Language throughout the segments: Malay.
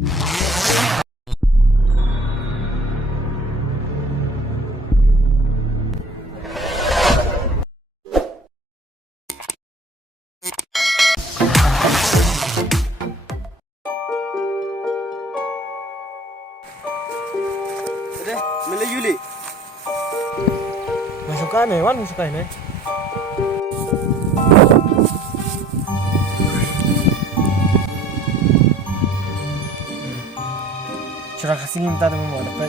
Milih Yuli. Suka nih, Wan suka ini. Curah kasih minta teman mau dapat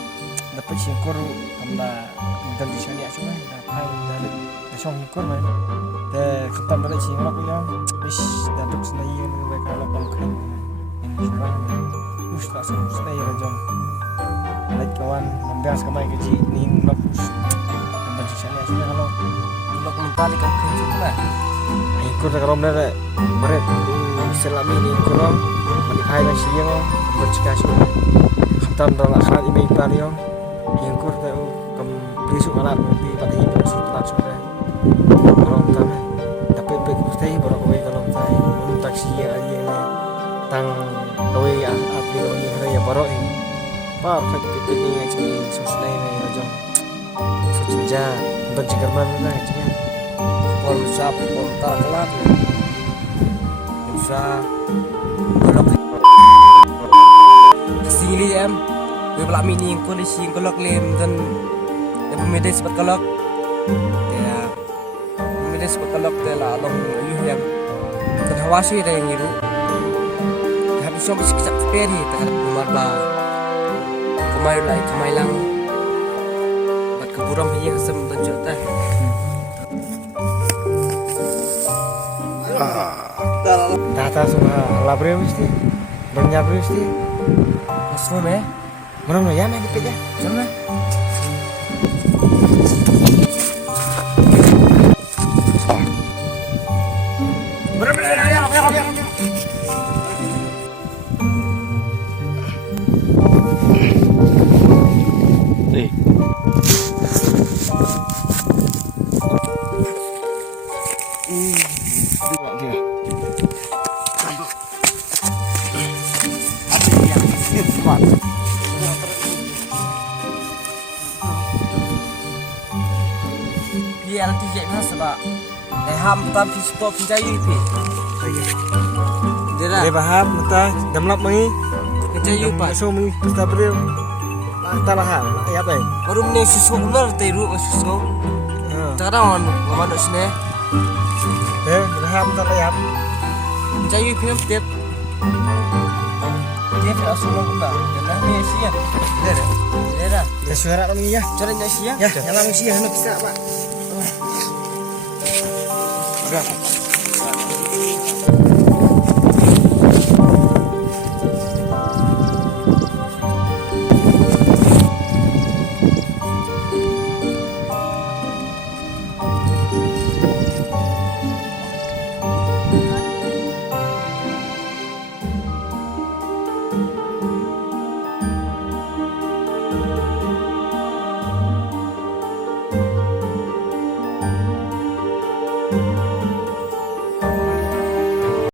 syukur karena dan di sini aja mah dapat dari syukur syukur man. Dan kita dari sini orang punya bis dan terus naik yang mereka lakukan kan ini curah terus langsung stay rajong. Like kawan membias kemai gaji ni bagus. Dan di sini aja kalau mentali kan kerja lah. Ikut kalau mana berat selama ini kurang menikahi dan siang bercakap semua. Tam dalam akhirat ini pariyo yang kur tahu kem besok alat di pada ini setelah sore kalau tam tapi betul baru kalau tam untuk taksi aja ini tang kau api ini hari ya baru ini par kita ini aja sosial ini aja sejak berjikar mana aja kalau siap kalau tak kelak bisa kalau sini em gue belak mini ko di sing kolok lem dan pemede sepat kolok ya pemede sepat kolok tela long yuh yang kan hawasi ada yang ngiru habis sampai sekejap peri tak nomor ba kemai lang buat keburam hiya kesem dan jota data semua labre mesti banyak mesti Masuk ya, mana ya main di peja, mana? Bener-bener ya. Dia nanti jadi masa pak. Ham tapi sport penjaya itu. Dia paham, mata damlap mengi. Penjaya pak. So mengi pesta beriu. Tanah ham, ya apa? Baru mengi susu ular teru susu. Sekarang mana sini? Ham tak ham. Penjaya itu tiap. Dia tidak suruh ular. Jangan ni siap. Dia. Suara mengi ya. Suara ni siap. Ya, yang mengi siap nak bisa pak. Berapa?